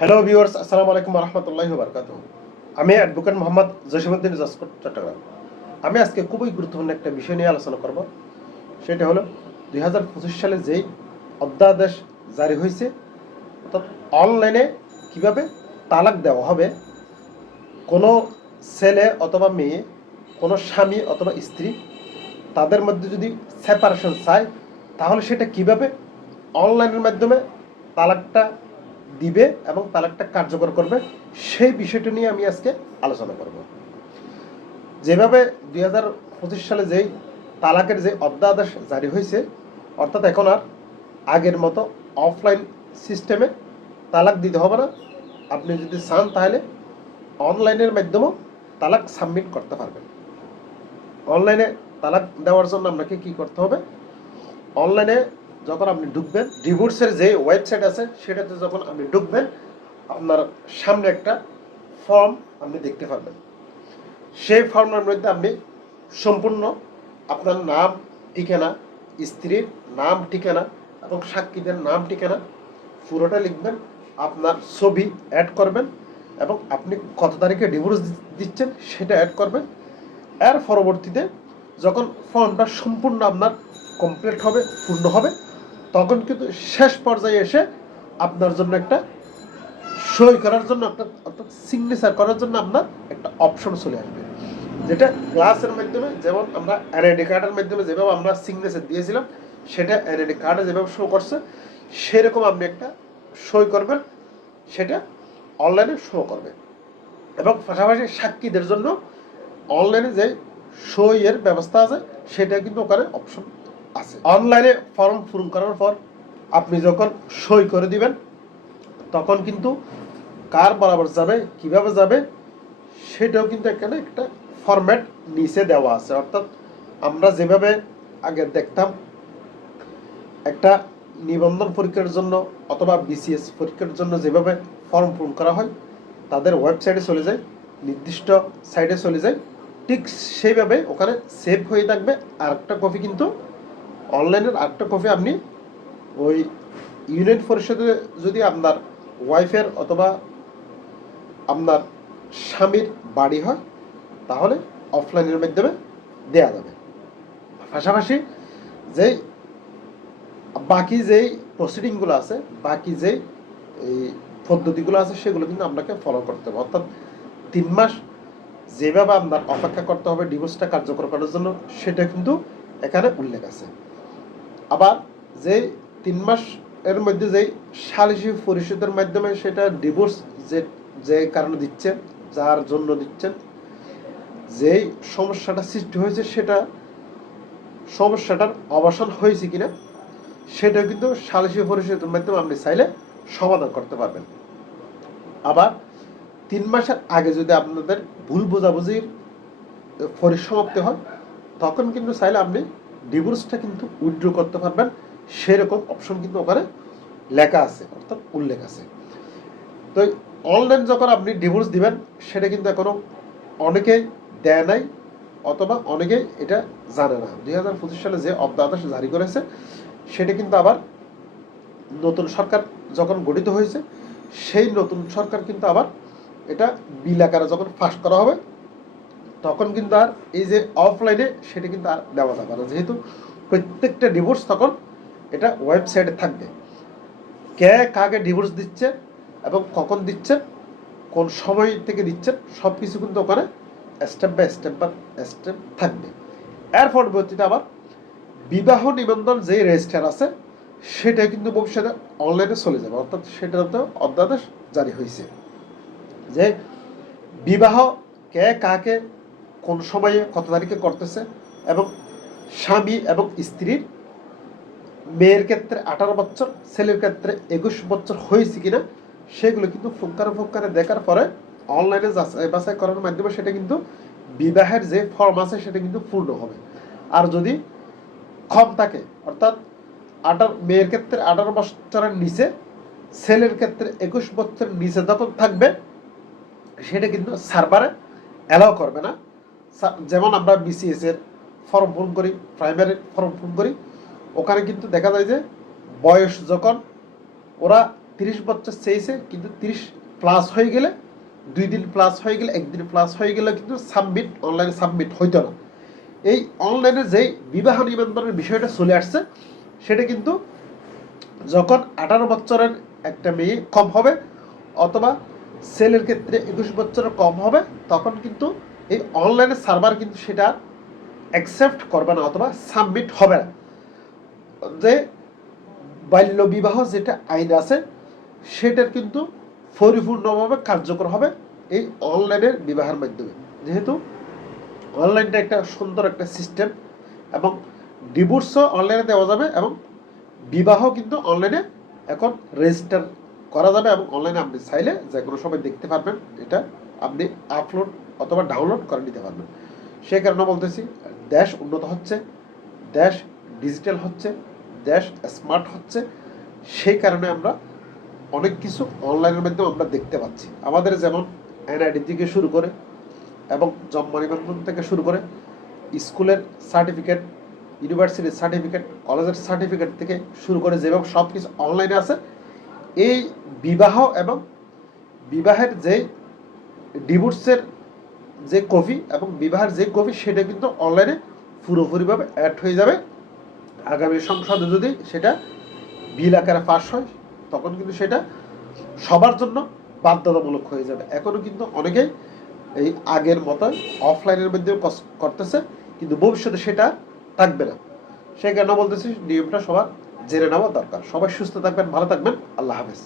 Hello viewers, আসসালামু আলাইকুম রহমতুল্লাহি বারকাতুহু। আমি অ্যাডভোকেট মোহাম্মদ জসিমউদ্দিন জাসকোট, চট্টগ্রাম। আমি আজকে খুবই গুরুত্বপূর্ণ একটা বিষয় নিয়ে আলোচনা করব। সেটা হলো 2025 সালে যেই অধ্যাদেশ জারি হয়েছে, অর্থাৎ অনলাইনে কিভাবে তালাক দেওয়া হবে। কোনো ছেলে অথবা মেয়ে, কোনো স্বামী অথবা স্ত্রী, তাদের মধ্যে যদি সেপারেশন চায়, তাহলে সেটা কিভাবে অনলাইনের মাধ্যমে তালাকটা দিবে এবং তালাকটা কার্যকর করবে, সেই বিষয়টা নিয়ে আমি আজকে আলোচনা করব। যেভাবে 2025 সালে যেই তালাকের যে অধ্যাদেশ জারি হয়েছে, অর্থাৎ এখন আর আগের মতো অফলাইন সিস্টেমে তালাক দিতে হবে না। আপনি যদি চান তাহলে অনলাইনের মাধ্যমেও তালাক সাবমিট করতে পারবেন। অনলাইনে তালাক দেওয়ার জন্য আপনাকে কি করতে হবে? অনলাইনে যখন আপনি ঢুকবেন, ডিভোর্সের যে ওয়েবসাইট আছে সেটাতে যখন আপনি ঢুকবেন, আপনার সামনে একটা ফর্ম আপনি দেখতে পারবেন। সেই ফর্মের মধ্যে আপনি সম্পূর্ণ আপনার নাম, ঠিকানা, স্ত্রীর নাম, ঠিকানা এবং সাক্ষীদের নাম, ঠিকানা পুরোটা লিখবেন। আপনার ছবি অ্যাড করবেন এবং আপনি কত তারিখে ডিভোর্স দিচ্ছেন সেটা অ্যাড করবেন। এর পরবর্তীতে যখন ফর্মটা সম্পূর্ণ আপনার কমপ্লিট হবে, পূর্ণ হবে, তখন কিন্তু শেষ পর্যায়ে এসে আপনার জন্য একটা সই করার জন্য, অর্থাৎ সিগনেচার করার জন্য আপনার একটা অপশন চলে আসবে, যেটা গ্লাসের মাধ্যমে, যেমন আমরা এনআইডি কার্ডের মাধ্যমে যেভাবে আমরা সিগনেচার দিয়েছিলাম, সেটা এনআইডি কার্ডে যেভাবে শো করছে সেরকম আপনি একটা সই করবেন, সেটা অনলাইনে শো করবে। এবং পাশাপাশি সাক্ষীদের জন্য অনলাইনে যে সইয়ের ব্যবস্থা আছে সেটা কিন্তু ওখানে অপশন আছে। অনলাইনে ফর্ম পূরণ করার পর আপনি যখন সই করে দিবেন, তখন কিন্তু কার বরাবর যাবে, কিভাবে যাবে, সেটাও কিন্তু এখানে একটা ফরম্যাট নিচে দেওয়া আছে। অর্থাৎ আমরা যেভাবে আগে দেখতাম একটা নিবন্ধন পরীক্ষার জন্য অথবা বিসিএস পরীক্ষার জন্য যেভাবে ফর্ম পূরণ করা হয়, তাদের ওয়েবসাইটে চলে যায়, নির্দিষ্ট সাইটে চলে যায়, ঠিক সেইভাবে ওখানে সেভ হয়ে থাকবে। আরেকটা কপি কিন্তু অনলাইনের আরেকটা কপি আপনি ওই ইউনিয়ন পরিষদে, যদি আপনার ওয়াইফের অথবা আপনার স্বামীর বাড়ি হয়, তাহলে অফলাইনের মাধ্যমে দেয়া যাবে। পাশাপাশি যেই বাকি যেই প্রসিডিংগুলো আছে, বাকি যেই এই পদ্ধতিগুলো আছে, সেগুলো কিন্তু আপনাকে ফলো করতে হবে। অর্থাৎ 3 মাস যেভাবে আপনার অপেক্ষা করতে হবে ডিভোর্সটা কার্যকর করার জন্য, সেটা কিন্তু এখানে উল্লেখ আছে। আবার যে 3 মাস এর মধ্যে যেই সালিসি পরিষদের মাধ্যমে সেটা ডিভোর্স যে যে কারণে দিচ্ছেন, যার জন্য দিচ্ছেন, যেই সমস্যাটা সৃষ্টি হয়েছে, সেটা সমস্যাটার অবসান হয়েছে কিনা, সেটা কিন্তু সালিসি পরিষদের মাধ্যমে আপনি চাইলে সমাধান করতে পারবেন। আবার 3 মাসের আগে যদি আপনাদের ভুল বোঝাবুঝির পরিসমাপ্তি হয়, তখন কিন্তু চাইলে আপনি ডিভোর্সটা কিন্তু উইথড্র করতে পারবেন। সেরকম অপশন কিন্তু ওখানে লেখা আছে, অর্থাৎ উল্লেখ আছে। তো অনলাইন যখন আপনি ডিভোর্স দিবেন, সেটা কিন্তু এখনো অনেকেই দেয় নাই, অথবা অনেকেই এটা জানে না। 2025 সালে যে অধ্যাদেশ জারি করেছে, সেটা কিন্তু আবার নতুন সরকার যখন গঠিত হয়েছে, সেই নতুন সরকার কিন্তু আবার এটা বিল আকারে যখন পাস করা হবে, তখন কিন্তু আর এই যে অফলাইনে সেটা কিন্তু আর দেওয়া যাবে না, যেহেতু প্রত্যেকটা ডিভোর্স তখন এটা ওয়েবসাইটে থাকবে। কে কাকে ডিভোর্স দিচ্ছে এবং কখন দিচ্ছেন, কোন সময় থেকে দিচ্ছেন, সব কিছু কিন্তু ওখানে স্টেপ বাই স্টেপ থাকবে। এর পরবর্তীতে আবার বিবাহ নিবন্ধন যে রেজিস্টার আছে, সেটা কিন্তু ভবিষ্যতে অনলাইনে চলে যাবে। অর্থাৎ সেটাতে অধ্যাদেশ জারি হয়েছে যে বিবাহ কে কাকে কোন সময়ে কত তারিখে করতেছে, এবং স্বামী এবং স্ত্রীর মেয়ের ক্ষেত্রে 18 বছর, ছেলের ক্ষেত্রে 21 বছর হয়েছে কিনা, সেগুলো কিন্তু ফুঙ্কারে দেখার পরে অনলাইনে যাচাই বাছাই করার মাধ্যমে সেটা কিন্তু বিবাহের যে ফর্ম আছে সেটা কিন্তু পূর্ণ হবে। আর যদি কম থাকে, অর্থাৎ মেয়ের ক্ষেত্রে 18 বছরের নিচে, ছেলের ক্ষেত্রে 21 বছরের নিচে যখন থাকবে, সেটা কিন্তু সার্ভারে অ্যালাউ করবে না। যেমন আমরা বিসিএস এর ফর্ম পূরণ করি, প্রাইমারি ফর্ম পূরণ করি, ওখানে কিন্তু দেখা যায় যে বয়স যখন ওরা 30 বছর চেয়েছে, কিন্তু 30 প্লাস হয়ে গেলে, 2 দিন প্লাস হয়ে গেলে, 1 দিন প্লাস হয়ে গেলে কিন্তু অনলাইনে সাবমিট হইতো না। এই অনলাইনে যেই বিবাহ নিবন্ধনের বিষয়টা চলে আসছে, সেটা কিন্তু যখন 18 বছরের একটা মেয়ে কম হবে, অথবা ছেলের ক্ষেত্রে 21 বছরের কম হবে, তখন কিন্তু এই অনলাইনে সার্ভার কিন্তু সেটা অ্যাকসেপ্ট করবে না অথবা সাবমিট হবে না। যে বাল্য বিবাহ যেটা আইন আছে, সেটার কিন্তু পরিপূর্ণভাবে কার্যকর হবে এই অনলাইনের বিবাহের মাধ্যমে। যেহেতু অনলাইনটা একটা সুন্দর একটা সিস্টেম, এবং ডিভোর্সও অনলাইনে দেওয়া যাবে, এবং বিবাহ কিন্তু অনলাইনে এখন রেজিস্টার করা যাবে, এবং অনলাইনে আপনি চাইলে যে কোনো সময় দেখতে পারবেন, এটা আপনি আপলোড অথবা ডাউনলোড করে নিতে পারবেন। সেই কারণে বলতেছি, দেশ উন্নত হচ্ছে, দেশ ডিজিটাল হচ্ছে, দেশ স্মার্ট হচ্ছে। সেই কারণে আমরা অনেক কিছু অনলাইনের মাধ্যমে আমরা দেখতে পাচ্ছি। আমাদের যেমন এনআইডি থেকে শুরু করে, এবং জন্ম নিবন্ধন থেকে শুরু করে, স্কুলের সার্টিফিকেট, ইউনিভার্সিটির সার্টিফিকেট, কলেজের সার্টিফিকেট থেকে শুরু করে যেভাবে সব কিছু অনলাইনে আছে, এই বিবাহ এবং বিবাহের যে ডিভোর্সের যে কপি এবং বিবাহের যে কপি, সেটা কিন্তু অনলাইনে পুরোপুরিভাবে অ্যাড হয়ে যাবে। আগামী সংসদে যদি সেটা বিল আকারে পাস হয়, তখন কিন্তু সেটা সবার জন্য বাধ্যতামূলক হয়ে যাবে। এখনও কিন্তু অনেকেই এই আগের মতো অফলাইনের মাধ্যমে করতেছে, কিন্তু ভবিষ্যতে সেটা থাকবে না। সেই কারণে বলতেছি, নিয়মটা সবার জেনে নেওয়া দরকার। সবাই সুস্থ থাকবেন, ভালো থাকবেন, আল্লাহ হাফেজ।